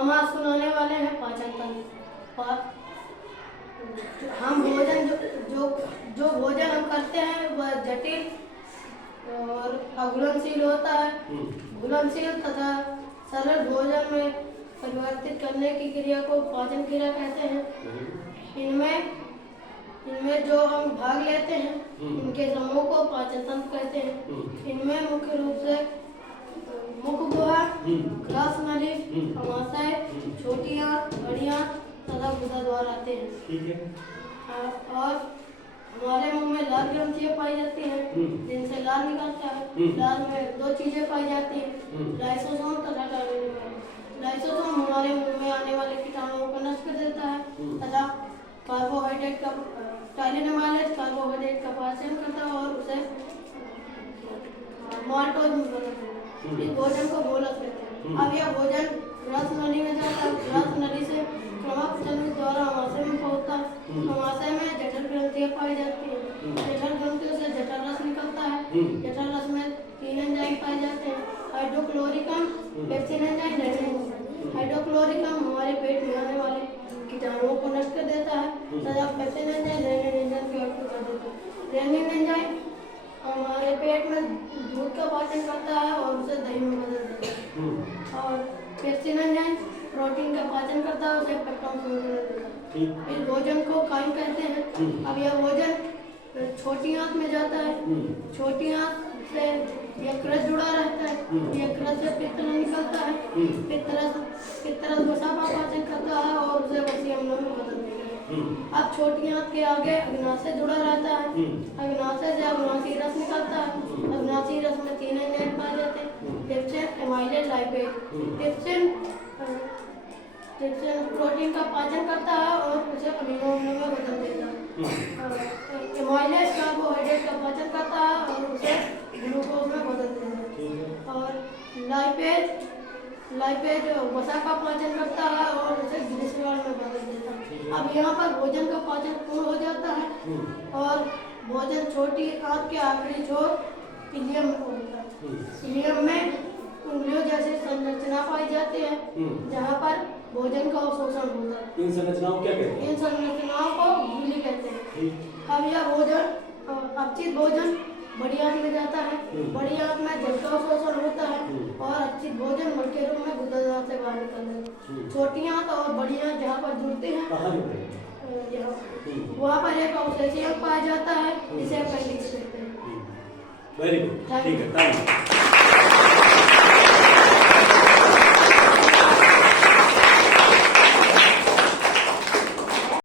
हम आज सुनाने वाले हैं पाचन तंत्र। हम भोजन जो भोजन हम करते हैं वह जटिल और अघुलनशील होता है। घुलनशील तथा सरल भोजन में परिवर्तित करने की क्रिया को पाचन क्रिया कहते हैं। इनमें जो हम भाग लेते हैं इनके समूह को पाचन तंत्र कहते हैं। इनमें मुख्य रूप से मुख गुहा, ग्रास नली, अमाशय, छोटी आंत, बड़ी आंत तथा गुदा द्वार आते हैं। ठीक है। और हमारे मुंह में लाल ग्रंथियां पाई जाती हैं जिनसे लाल निकलता है। लाल में दो चीजें पाई जाती हैं, लाइसोसोम तथा टार्मिनल। लाइसोसोम हमारे मुंह में आने वाले कीटाणुओं को नष्ट कर देता है तथा कार्बोहाइड्रेट का टाइलेनामाइलेज कार्बोहाइड्रेट का पाचन करता है और उसे माल्टोज में बदलता है। इस भोजन को बोलस कहते हैं। अब यह भोजन ग्रास नली में जाता है। ग्रास नली से क्रमक चंद्र द्वारा अमाशय में पहुंचता है। अमाशय में जठर ग्रंथियां पाई जाती हैं। जठर ग्रंथियों से जठर रस निकलता है। जठर रस में 3 एंजाइम पाए जाते हैं, हाइड्रोक्लोरिकम, पेप्सिन एंजाइम, रेनिन एंजाइम। हाइड्रोक्लोरिकम हमारे पेट में आने वाले कीटाणुओं को नष्ट कर देता है तथा पेप्सिन एंजाइम रेनिन एंजाइम की आपूर्ति कर देता है। रेनिन एंजाइम हमारे पेट में दूध का पाचन करता है और उसे दही में बदल देता है। और पेप्सिन एंजाइम प्रोटीन का पाचन करता है, उसे पेप्टोन में बदल देता है। इस भोजन को काइन कहते हैं। अब यह भोजन छोटी आंत में जाता है। छोटी आंत से यकृत जुड़ा रहता है। यकृत से पित्त निकलता है। पित्तरस वसा का पाचन करता है और उसे वसी अम्लों में बदल देता है। अब छोटी आंत के आगे अग्नाशय जुड़ा रहता है। अग्नाशय से अग्नाशी रस निकलता है। अग्नाशी रस में 3 एंजाइम पाए जाते हैं, trypsin, amylase, lipase. Trypsin protein का पाचन करता है और उसे अमीनो अम्लों में बदल देता है। एमाइलेज कार्बोहाइड्रेट का पाचन करता है और उसे ग्लूकोज में बदल देता है। और लाइपेज वसा का पाचन करता है और उसे ग्लिसरॉल में बदल देता है। अब यहाँ पर भोजन का पाचन पूर्ण हो जाता है और भोजन छोटी आंत के आखिरी छोर इलियम में होता है। इलियम में उंगलियों जैसी संरचना पाई जाती है जहाँ पर भोजन का अवशोषण होता है। इन संरचनाओं क्या कहते हैं? इन संरचनाओं को गुली कहते हैं। अब यह भोजन अपचित भोजन बड़ी आंत में जाता है। बड़ी आंत में जल का अवशोषण होता है और अपचित भोजन मल के रूप में गुदा द्वार से बाहर निकलता है। छोटी आंत और बड़ी आंत जहाँ पर जुड़ती हैं वहाँ पर एक अवशेषी अंग पाया जाता है जिसे अपेंडिक्स कहते हैं। वेरी गुड, ठीक है, थैंक यू।